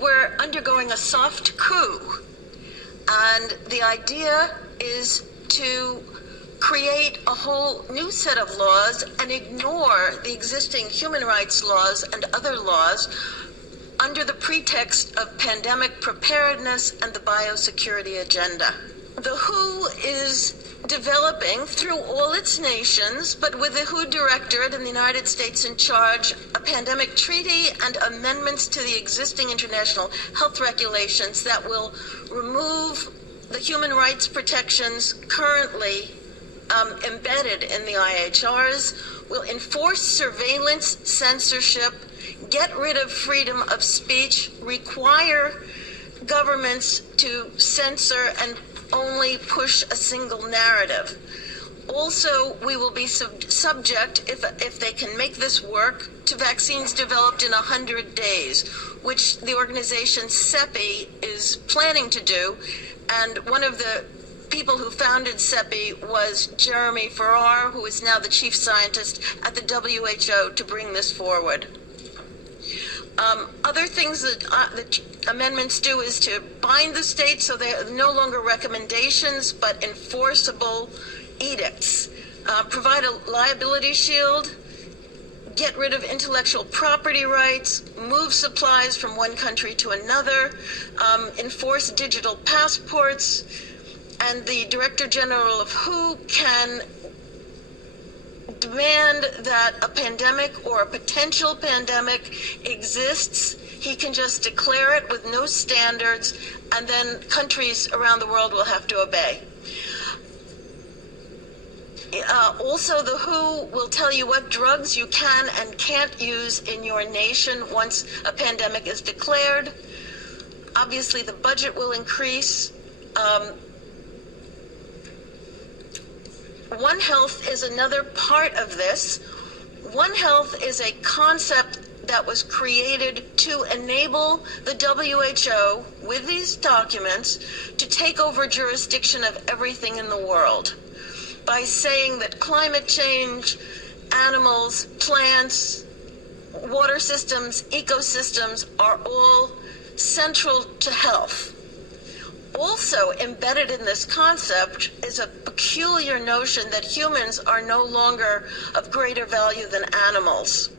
we're undergoing a soft coup, and the idea is to create a whole new set of laws and ignore the existing human rights laws and other laws under the pretext of pandemic preparedness and the biosecurity agenda. The WHO is developing through all its nations, but with the WHO Directorate in the United States in charge, a pandemic treaty and amendments to the existing international health regulations that will remove the human rights protections currently embedded in the IHRs, will enforce surveillance, censorship, get rid of freedom of speech, require governments to censor and only push a single narrative. Also, we will be subject, if they can make this work, to vaccines developed in 100 days, which the organization CEPI is planning to do. And one of the people who founded CEPI was Jeremy Farrar, who is now the chief scientist at the WHO, to bring this forward. Other things that the amendments do is to bind the states so they're no longer recommendations but enforceable edicts, provide a liability shield, get rid of intellectual property rights, move supplies from one country to another, enforce digital passports, and the Director General of WHO can demand that a pandemic or a potential pandemic exists. He can just declare it with no standards, and then countries around the world will have to obey. Also, the WHO will tell you what drugs you can and can't use in your nation once a pandemic is declared. Obviously, the budget will increase. One Health is another part of this. One Health is a concept that was created to enable the WHO, with these documents, to take over jurisdiction of everything in the world by saying that climate change, animals, plants, water systems, ecosystems are all central to health. Also embedded in this concept is a peculiar notion that humans are no longer of greater value than animals.